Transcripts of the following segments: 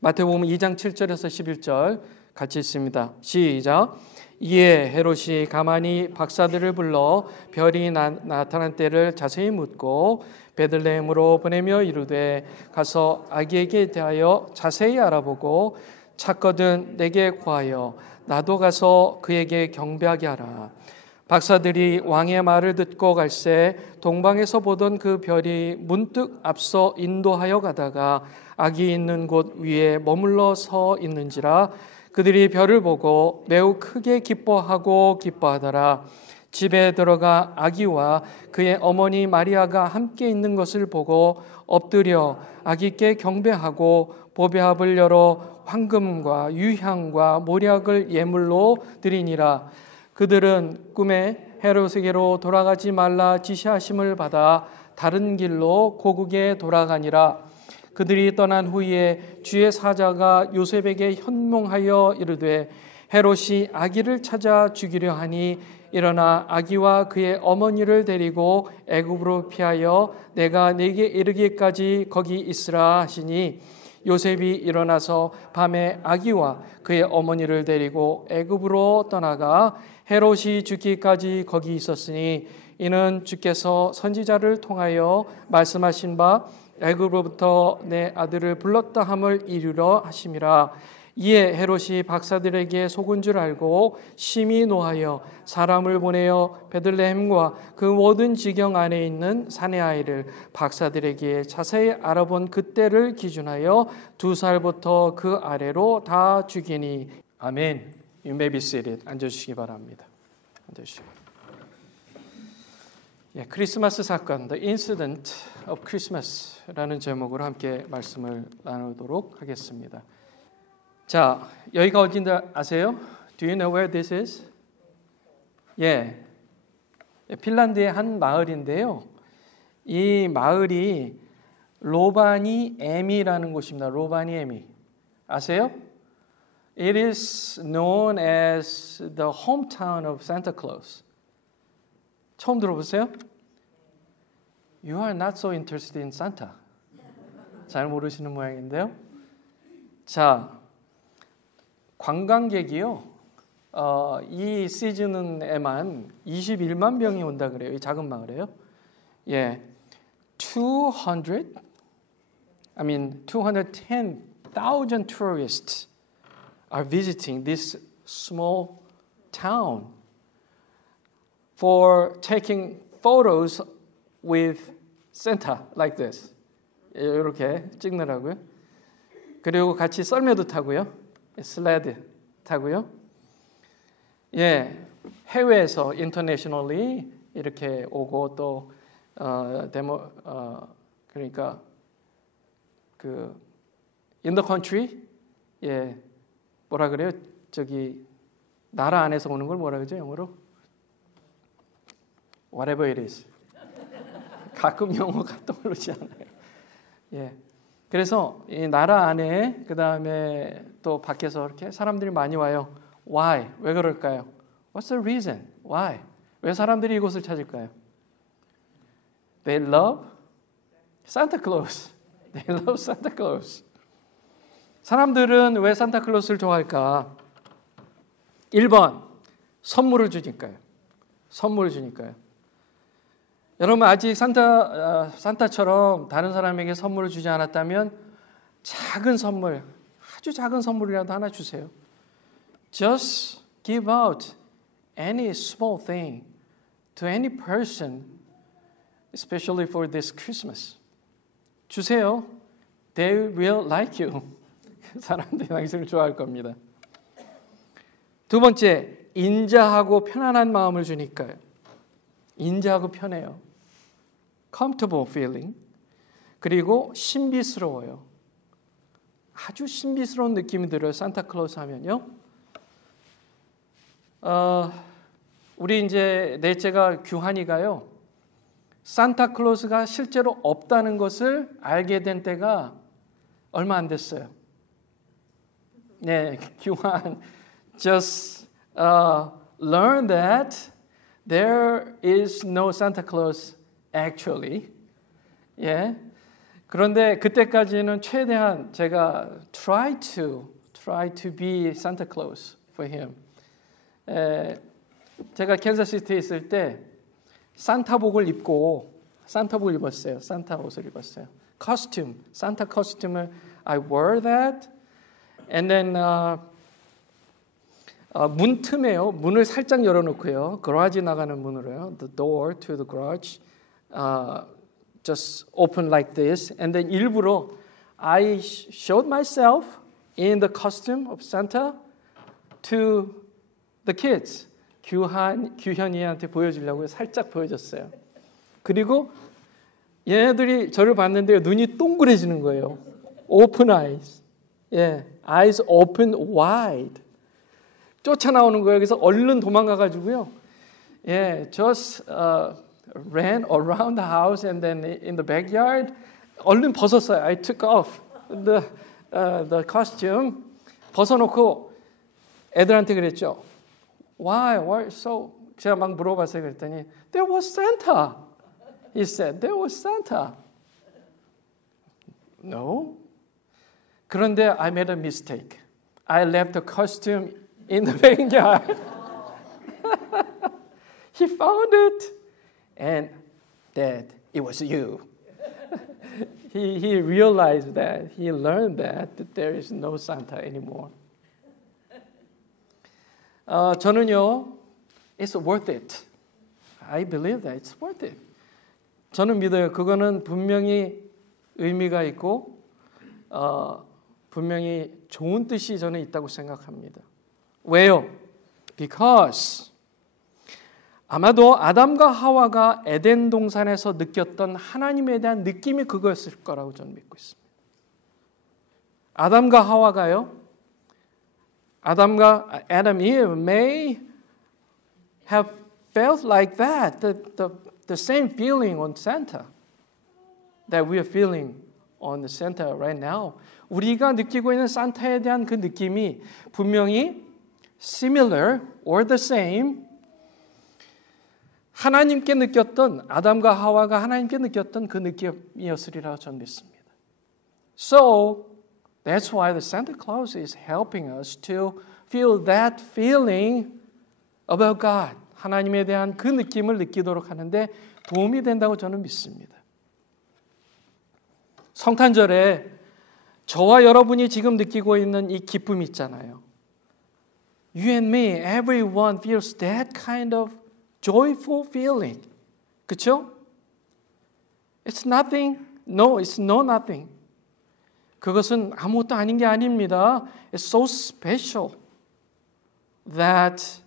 마태복음 2장 7절에서 11절 같이 읽습니다. 시작. 이에 헤롯이 가만히 박사들을 불러 별이 나타난 때를 자세히 묻고 베들레헴으로 보내며 이르되 가서 아기에게 대하여 자세히 알아보고 찾거든 내게 구하여 나도 가서 그에게 경배하게 하라. 박사들이 왕의 말을 듣고 갈새 동방에서 보던 그 별이 문득 앞서 인도하여 가다가 아기 있는 곳 위에 머물러 서 있는지라. 그들이 별을 보고 매우 크게 기뻐하더라. 집에 들어가 아기와 그의 어머니 마리아가 함께 있는 것을 보고 엎드려 아기께 경배하고 보배합을 열어 황금과 유향과 모략을 예물로 드리니라. 그들은 꿈에 헤롯에게로 돌아가지 말라 지시하심을 받아 다른 길로 고국에 돌아가니라. 그들이 떠난 후에 주의 사자가 요셉에게 현몽하여 이르되 헤롯이 아기를 찾아 죽이려 하니 일어나 아기와 그의 어머니를 데리고 애굽으로 피하여 내가 네게 이르기까지 거기 있으라 하시니 요셉이 일어나서 밤에 아기와 그의 어머니를 데리고 애굽으로 떠나가 헤롯이 죽기까지 거기 있었으니 이는 주께서 선지자를 통하여 말씀하신 바 애굽으로부터 내 아들을 불렀다 함을 이루려 하심이라. 이에 헤롯이 박사들에게 속은 줄 알고 심히 노하여 사람을 보내어 베들레헴과 그 모든 지경 안에 있는 사내 아이를 박사들에게 자세히 알아본 그때를 기준하여 2살부터 그 아래로 다 죽이니. 아멘. You may be seated. 앉아주시기 바랍니다. 앉아주시기 바랍니다. 크리스마스 사건, The Incident of Christmas라는 제목으로 함께 말씀을 나누도록 하겠습니다. 자, 여기가 어딘지 아세요? Do you know where this is? 예, 핀란드의 한 마을인데요. 이 마을이 로바니에미라는 곳입니다. 로바니에미 아세요? It is known as the hometown of Santa Claus. 처음 들어보세요? You are not so interested in Santa. 잘 모르시는 모양인데요. 자, 관광객이요. 이 시즌에만 21만 명이 온다 그래요. 이 작은 마을에요. 예, 210,000 tourists are visiting this small town for taking photos with Santa like this. 이렇게 찍느라고요. 그리고 같이 썰매도 타고요. 슬레드 타고요. 예, 해외에서 internationally 이렇게 오고 또 그러니까 그 in the country 예, 뭐라 그래요? 저기 나라 안에서 오는 걸 뭐라 그러죠? 영어로? Whatever it is. 가끔 영어가 떠오르지 않아요. 예. 그래서 이 나라 안에 그 다음에 또 밖에서 이렇게 사람들이 많이 와요. Why? 왜 그럴까요? What's the reason? Why? 왜 사람들이 이곳을 찾을까요? They love Santa Claus. They love Santa Claus. 사람들은 왜 산타클로스를 좋아할까? 1번, 선물을 주니까요. 선물을 주니까요. 여러분 아직 산타처럼 다른 사람에게 선물을 주지 않았다면 작은 선물, 아주 작은 선물이라도 하나 주세요. Just give out any small thing to any person, especially for this Christmas. 주세요. They will like you. 사람들이 당신을 좋아할 겁니다. 두 번째, 인자하고 편안한 마음을 주니까요. 인자하고 편해요. comfortable feeling. 그리고 신비스러워요. 아주 신비스러운 느낌이 들어요. 산타클로스 하면요. 우리 이제 넷째가 규환이가요. 산타클로스가 실제로 없다는 것을 알게 된 때가 얼마 안 됐어요. 네, 규환 just learn that there is no Santa Claus actually. 예. 그런데 그때까지는 최대한 제가 try to be Santa Claus for him. 제가 캔자스시티에 있을 때 산타복을 입었어요. 산타 옷을 입었어요. costume, 산타 costume을 I wore that, and then 문 틈에요. 문을 살짝 열어놓고요. garage 나가는 문으로요. The door to the garage just open like this, and then 일부러 I showed myself in the costume of Santa to the kids. 규현이한테 보여주려고 살짝 보여줬어요. 그리고 얘네들이 저를 봤는데 눈이 동그래지는 거예요. Open eyes. Eyes open wide. 쫓아나오는 거예요. 그래서 얼른 도망가가지고요. Just ran around the house and then in the backyard. 얼른 벗었어요. I took off the costume. 벗어놓고 애들한테 그랬죠. Why so? 제가 막 물어봤어요. 그랬더니 There was Santa. He said, There was Santa. No. 그런데 I made a mistake. I left the costume in the backyard. He found it. And Dad, it was you. He realized that. He learned that there is no Santa anymore. 저는요, it's worth it. I believe that it's worth it. 저는 믿어요. 그거는 분명히 의미가 있고 분명히 좋은 뜻이 저는 있다고 생각합니다. 왜요? Because 아마도 아담과 하와가 에덴 동산에서 느꼈던 하나님에 대한 느낌이 그거였을 거라고 저는 믿고 있습니다. 아담과 하와가요. Adam Eve may have felt like that, the same feeling on Santa that we are feeling on the Santa right now. 우리가 느끼고 있는 산타에 대한 그 느낌이 분명히 similar or the same 하나님께 느꼈던 아담과 하와가 하나님께 느꼈던 그 느낌이었으리라고 저는 믿습니다. So that's why the Santa Claus is helping us to feel that feeling about God. 하나님에 대한 그 느낌을 느끼도록 하는데 도움이 된다고 저는 믿습니다. 성탄절에 저와 여러분이 지금 느끼고 있는 이 기쁨 있잖아요. You and me, everyone feels that kind of joyful feeling. 그렇죠? It's nothing. No, it's no nothing. 그것은 아무것도 아닌 게 아닙니다. It's so special that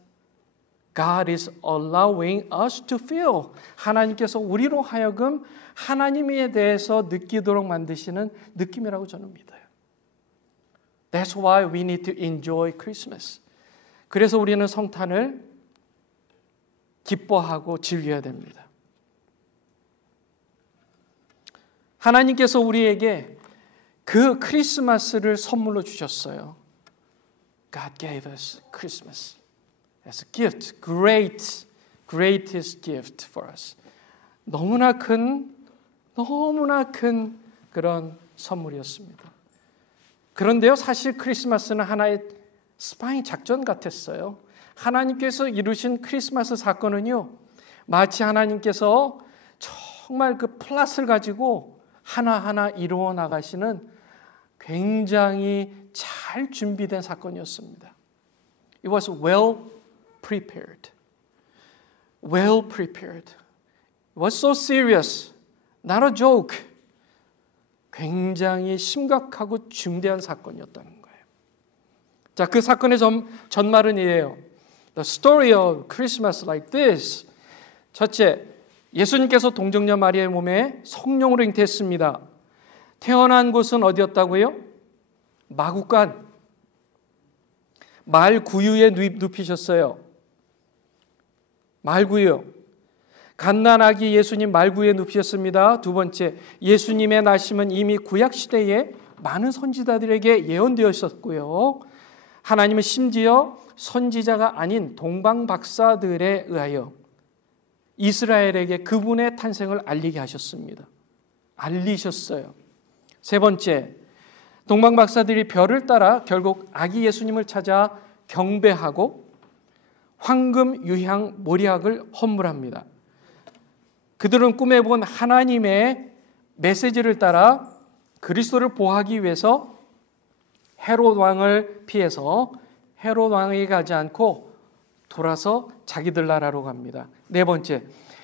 God is allowing us to feel. 하나님께서 우리로 하여금 하나님에 대해서 느끼도록 만드시는 느낌이라고 저는 믿어요. That's why we need to enjoy Christmas. 그래서 우리는 성탄을 기뻐하고 즐겨야 됩니다. 하나님께서 우리에게 그 크리스마스를 선물로 주셨어요. God gave us Christmas as a gift, greatest gift for us. 너무나 큰 그런 선물이었습니다. 그런데요, 사실 크리스마스는 하나의 스파이 작전 같았어요. 하나님께서 이루신 크리스마스 사건은요, 마치 하나님께서 정말 그 플랫을 가지고 하나하나 이루어 나가시는 굉장히 잘 준비된 사건이었습니다. It was well prepared. Well prepared. It was so serious. Not a joke. 굉장히 심각하고 중대한 사건이었다는 거예요. 자, 그 사건의 전말은 이래요. The story of Christmas like this. 첫째, 예수님께서 동정녀 마리아의 몸에 성령으로 잉태했습니다. 태어난 곳은 어디였다고요? 마구간. 말구유에 눕히셨어요. 말구유. 갓난아기 예수님 말구유에 눕히셨습니다. 두 번째, 예수님의 나심은 이미 구약시대에 많은 선지자들에게 예언되어 있었고요. 하나님은 심지어 선지자가 아닌 동방 박사들에 의하여 이스라엘에게 그분의 탄생을 알리게 하셨습니다. 알리셨어요. 세 번째, 동방 박사들이 별을 따라 결국 아기 예수님을 찾아 경배하고 황금 유향 모략을 헌물합니다. 그들은 꿈에 본 하나님의 메시지를 따라 그리스도를 보호하기 위해서 헤롯 왕을 피해서 헤롯 왕에게 가지 않고 돌아서 자기들 나라로 갑니다. 네 번째,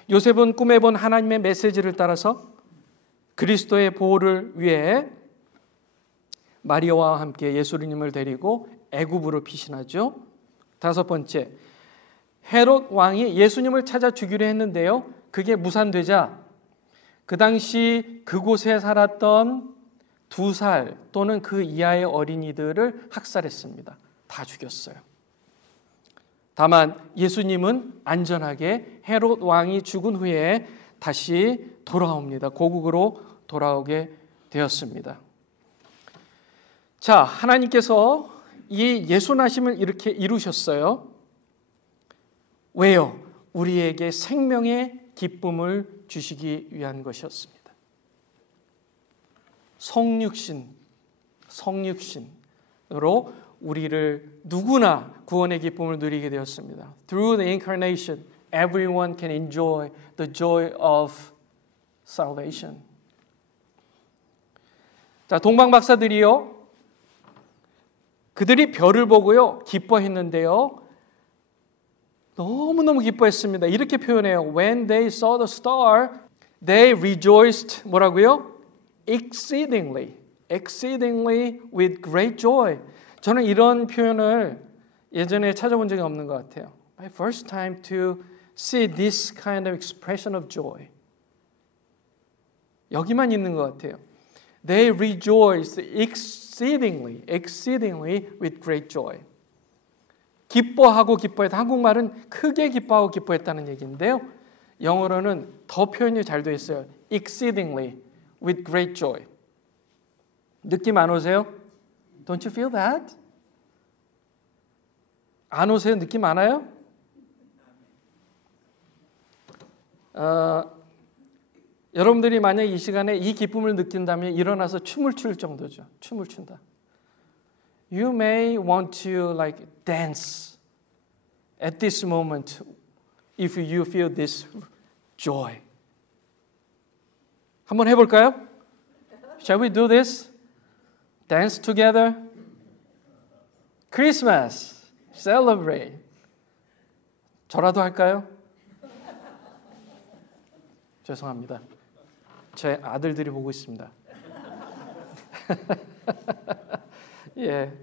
요셉은 꿈에 본 하나님의 메시지를 따라서 그리스도의 보호를 위해 마리아와 함께 예수님을 데리고 애굽으로 피신하죠. 다섯 번째, 헤롯 왕이 예수님을 찾아 죽이려 했는데요. 그게 무산되자 그 당시 그곳에 살았던 2살 또는 그 이하의 어린이들을 학살했습니다. 다 죽였어요. 다만 예수님은 안전하게 헤롯 왕이 죽은 후에 다시 돌아옵니다. 고국으로 돌아오게 되었습니다. 자, 하나님께서 이 예수 나심을 이렇게 이루셨어요. 왜요? 우리에게 생명의 기쁨을 주시기 위한 것이었습니다. 성육신으로 우리를 누구나 구원의 기쁨을 누리게 되었습니다. Through the incarnation, everyone can enjoy the joy of salvation. 자, 동방 박사들이요, 그들이 별을 보고요 기뻐했는데요, 너무너무 기뻐했습니다. 이렇게 표현해요. When they saw the star, they rejoiced. 뭐라고요? Exceedingly with great joy. 저는 이런 표현을 예전에 찾아본 적이 없는 것 같아요. My first time to see this kind of expression of joy. 여기만 있는 것 같아요. They rejoiced exceedingly with great joy. 기뻐하고 기뻐했다. 한국말은 크게 기뻐하고 기뻐했다는 얘기인데요. 영어로는 더 표현이 잘 되어 있어요. Exceedingly with great joy. 느낌 안 오세요? Don't you feel that? 안 오세요? 느낌 안 와요? 여러분들이 만약 이 시간에 이 기쁨을 느낀다면 일어나서 춤을 출 정도죠. 춤을 춘다. You may want to like dance at this moment if you feel this joy. 한번 해볼까요? Shall we do this? Dance together? Christmas, celebrate. 저라도 할까요? 죄송합니다. 제 아들들이 보고 있습니다. 예,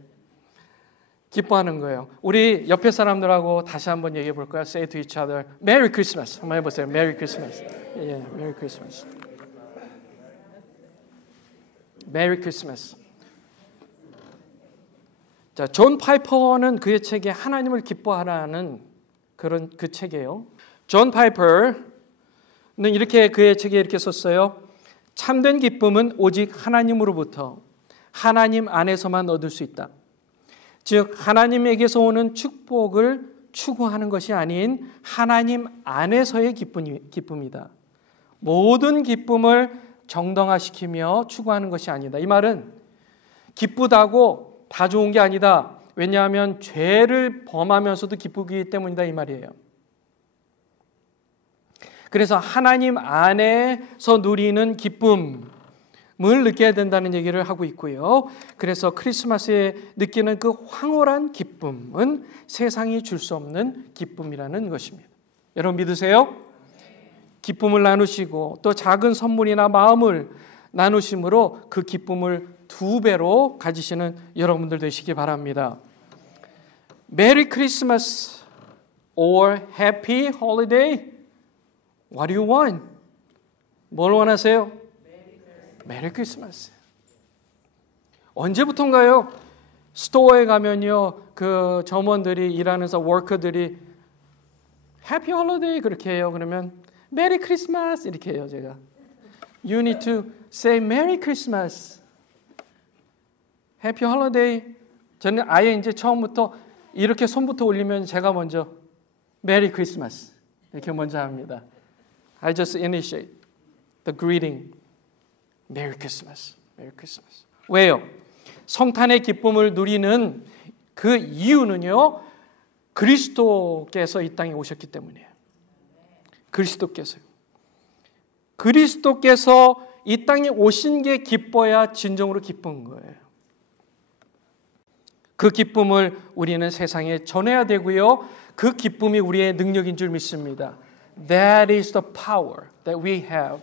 기뻐하는 거예요. 우리 옆에 사람들하고 다시 한번 얘기해 볼까요? Say to each other, Merry Christmas. 한번 해보세요. Merry Christmas. 예, Merry Christmas. Merry Christmas. 자, 존 파이퍼는 그의 책에 하나님을 기뻐하라는 그런 그 책이에요. 존 파이퍼는 이렇게 그의 책에 이렇게 썼어요. 참된 기쁨은 오직 하나님으로부터 하나님 안에서만 얻을 수 있다. 즉 하나님에게서 오는 축복을 추구하는 것이 아닌 하나님 안에서의 기쁨이다. 모든 기쁨을 정당화시키며 추구하는 것이 아니다. 이 말은 기쁘다고 다 좋은 게 아니다. 왜냐하면 죄를 범하면서도 기쁘기 때문이다 이 말이에요. 그래서 하나님 안에서 누리는 기쁨을 느껴야 된다는 얘기를 하고 있고요. 그래서 크리스마스에 느끼는 그 황홀한 기쁨은 세상이 줄 수 없는 기쁨이라는 것입니다. 여러분 믿으세요? 기쁨을 나누시고 또 작은 선물이나 마음을 나누심으로 그 기쁨을 2배로 가지시는 여러분들 되시기 바랍니다. Merry Christmas or Happy Holiday. What do you want? 뭘 원하세요? Merry Christmas. 언제부턴가요? 스토어에 가면요, 그 점원들이 일하면서 워커들이 Happy Holiday 그렇게 해요. 그러면 Merry Christmas 이렇게 해요. 제가 You need to say Merry Christmas. Happy Holiday. 저는 아예 이제 처음부터 이렇게 손부터 올리면 제가 먼저 Merry Christmas 이렇게 먼저 합니다. I just initiate the greeting. Merry Christmas. 메리 크리스마스. 왜요? 성탄의 기쁨을 누리는 그 이유는요, 그리스도께서 이 땅에 오셨기 때문이에요. 그리스도께서 이 땅에 오신 게 기뻐야 진정으로 기쁜 거예요. 그 기쁨을 우리는 세상에 전해야 되고요. 그 기쁨이 우리의 능력인 줄 믿습니다. That is the power that we have.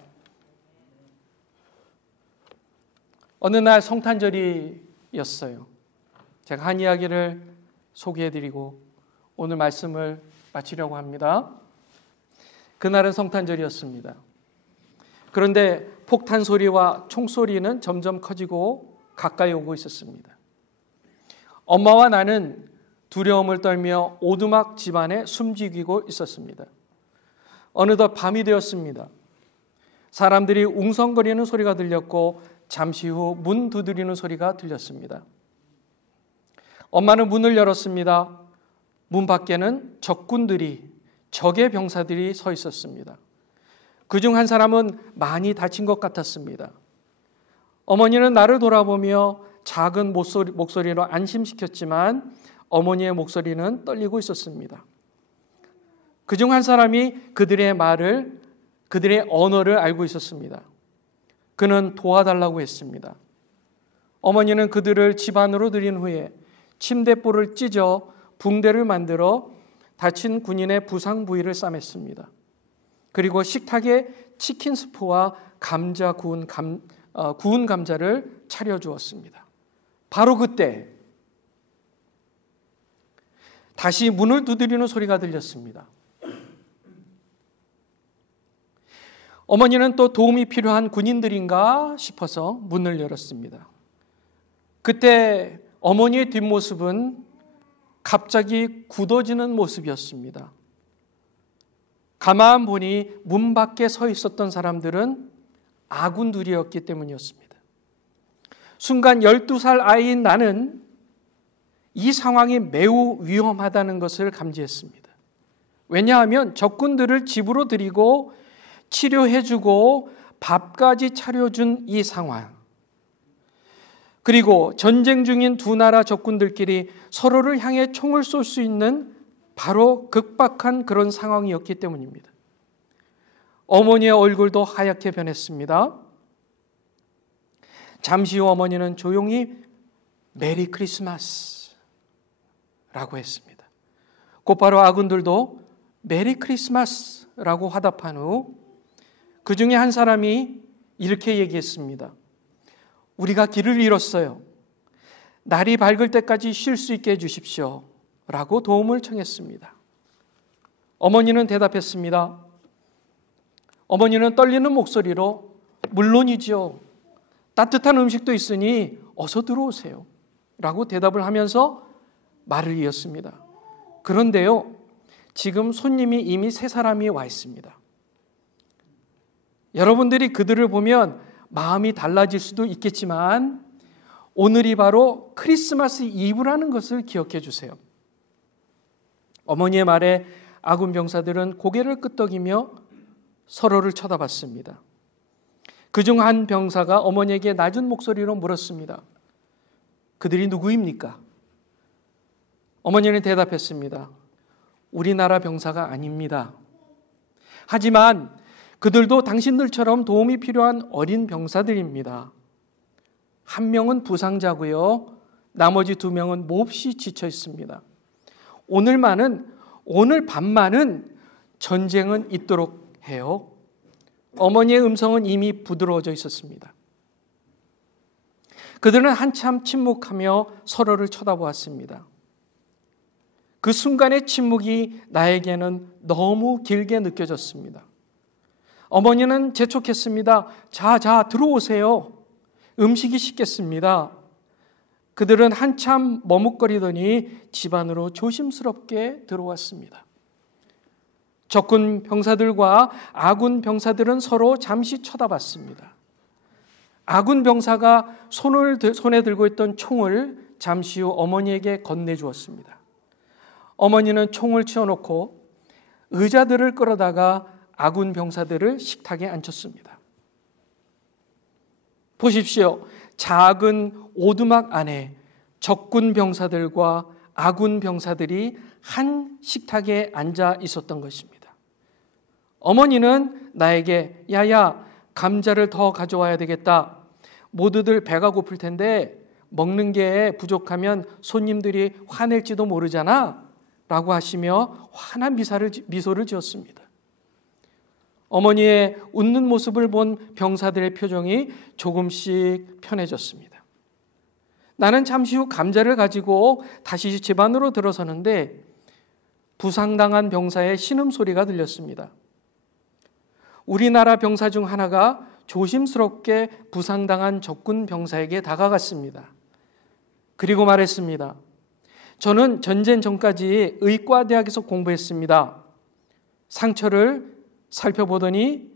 어느 날 성탄절이었어요. 제가 한 이야기를 소개해드리고 오늘 말씀을 마치려고 합니다. 그날은 성탄절이었습니다. 그런데 폭탄 소리와 총소리는 점점 커지고 가까이 오고 있었습니다. 엄마와 나는 두려움을 떨며 오두막 집안에 숨지기고 있었습니다. 어느덧 밤이 되었습니다. 사람들이 웅성거리는 소리가 들렸고 잠시 후 문 두드리는 소리가 들렸습니다. 엄마는 문을 열었습니다. 문 밖에는 적의 병사들이 서 있었습니다. 그중 한 사람은 많이 다친 것 같았습니다. 어머니는 나를 돌아보며 작은 목소리로 안심시켰지만 어머니의 목소리는 떨리고 있었습니다. 그중 한 사람이 그들의 언어를 알고 있었습니다. 그는 도와달라고 했습니다. 어머니는 그들을 집 안으로 들인 후에 침대볼을 찢어 붕대를 만들어 다친 군인의 부상 부위를 싸맸습니다. 그리고 식탁에 치킨 스프와 구운 감자를 차려주었습니다. 바로 그때 다시 문을 두드리는 소리가 들렸습니다. 어머니는 또 도움이 필요한 군인들인가 싶어서 문을 열었습니다. 그때 어머니의 뒷모습은 갑자기 굳어지는 모습이었습니다. 가만 보니 문 밖에 서 있었던 사람들은 아군들이었기 때문이었습니다. 순간 12살 아이인 나는 이 상황이 매우 위험하다는 것을 감지했습니다. 왜냐하면 적군들을 집으로 들이고 치료해주고 밥까지 차려준 이 상황, 그리고 전쟁 중인 두 나라 적군들끼리 서로를 향해 총을 쏠 수 있는 바로 극박한 그런 상황이었기 때문입니다. 어머니의 얼굴도 하얗게 변했습니다. 잠시 후 어머니는 조용히 메리 크리스마스라고 했습니다. 곧바로 아군들도 메리 크리스마스라고 화답한 후 그 중에 한 사람이 이렇게 얘기했습니다. 우리가 길을 잃었어요. 날이 밝을 때까지 쉴 수 있게 해주십시오. 라고 도움을 청했습니다. 어머니는 대답했습니다. 어머니는 떨리는 목소리로 물론이죠. 따뜻한 음식도 있으니 어서 들어오세요. 라고 대답을 하면서 말을 이었습니다. 그런데요, 지금 손님이 이미 3사람이 와 있습니다. 여러분들이 그들을 보면 마음이 달라질 수도 있겠지만 오늘이 바로 크리스마스 이브라는 것을 기억해 주세요. 어머니의 말에 아군 병사들은 고개를 끄덕이며 서로를 쳐다봤습니다. 그중 한 병사가 어머니에게 낮은 목소리로 물었습니다. 그들이 누구입니까? 어머니는 대답했습니다. 우리나라 병사가 아닙니다. 하지만 그들도 당신들처럼 도움이 필요한 어린 병사들입니다. 한 명은 부상자고요. 나머지 2명은 몹시 지쳐 있습니다. 오늘 밤만은 전쟁은 있도록 해요. 어머니의 음성은 이미 부드러워져 있었습니다. 그들은 한참 침묵하며 서로를 쳐다보았습니다. 그 순간의 침묵이 나에게는 너무 길게 느껴졌습니다. 어머니는 재촉했습니다. 자, 들어오세요. 음식이 식겠습니다. 그들은 한참 머뭇거리더니 집 안으로 조심스럽게 들어왔습니다. 적군 병사들과 아군 병사들은 서로 잠시 쳐다봤습니다. 아군 병사가 손에 들고 있던 총을 잠시 후 어머니에게 건네주었습니다. 어머니는 총을 치워놓고 의자들을 끌어다가 아군 병사들을 식탁에 앉혔습니다. 보십시오. 작은 오두막 안에 적군 병사들과 아군 병사들이 한 식탁에 앉아 있었던 것입니다. 어머니는 나에게 야야 감자를 더 가져와야 되겠다. 모두들 배가 고플 텐데 먹는 게 부족하면 손님들이 화낼지도 모르잖아 라고 하시며 환한 미소를 지었습니다. 어머니의 웃는 모습을 본 병사들의 표정이 조금씩 편해졌습니다. 나는 잠시 후 감자를 가지고 다시 집 안으로 들어서는데 부상당한 병사의 신음소리가 들렸습니다. 우리나라 병사 중 하나가 조심스럽게 부상당한 적군 병사에게 다가갔습니다. 그리고 말했습니다. 저는 전쟁 전까지 의과대학에서 공부했습니다. 상처를 살펴보더니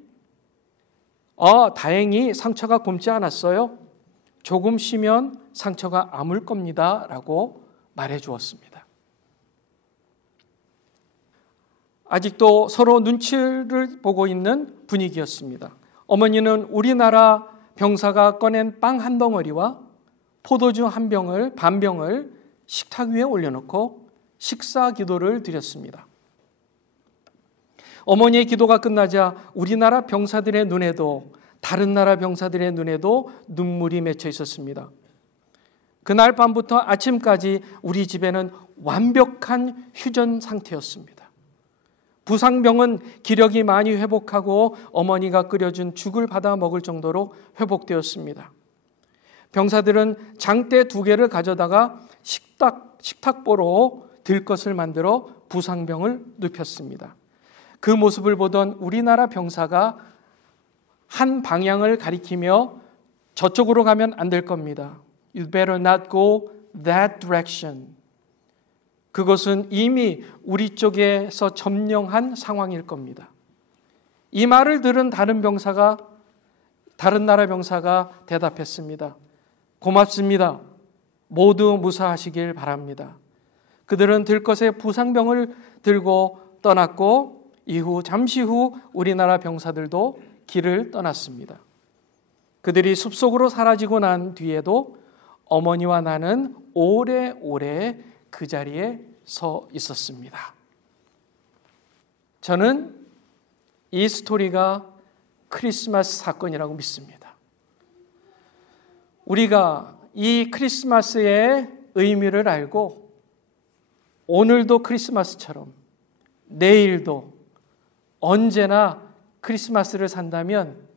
다행히 상처가 곪지 않았어요. 조금 쉬면 상처가 아물 겁니다. 라고 말해 주었습니다. 아직도 서로 눈치를 보고 있는 분위기였습니다. 어머니는 우리나라 병사가 꺼낸 빵 한 덩어리와 포도주 반 병을 식탁 위에 올려놓고 식사 기도를 드렸습니다. 어머니의 기도가 끝나자 우리나라 병사들의 눈에도 다른 나라 병사들의 눈에도 눈물이 맺혀 있었습니다. 그날 밤부터 아침까지 우리 집에는 완벽한 휴전 상태였습니다. 부상병은 기력이 많이 회복하고 어머니가 끓여준 죽을 받아 먹을 정도로 회복되었습니다. 병사들은 장대 2개를 가져다가 식탁보로 들것을 만들어 부상병을 눕혔습니다. 그 모습을 보던 우리나라 병사가 한 방향을 가리키며 저쪽으로 가면 안 될 겁니다. You better not go that direction. 그것은 이미 우리 쪽에서 점령한 상황일 겁니다. 이 말을 들은 다른 나라 병사가 대답했습니다. 고맙습니다. 모두 무사하시길 바랍니다. 그들은 들것에 부상병을 들고 떠났고 잠시 후 우리나라 병사들도 길을 떠났습니다. 그들이 숲속으로 사라지고 난 뒤에도 어머니와 나는 오래오래 그 자리에 서 있었습니다. 저는 이 스토리가 크리스마스 사건이라고 믿습니다. 우리가 이 크리스마스의 의미를 알고 오늘도 크리스마스처럼 내일도 언제나 크리스마스를 산다면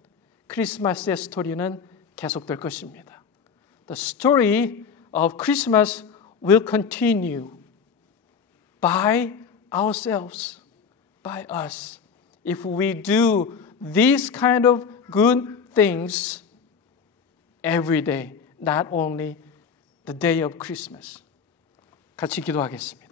크리스마스의 스토리는 계속될 것입니다. The story of Christmas will continue by ourselves, by us. If we do these kind of good things every day, not only the day of Christmas. 같이 기도하겠습니다.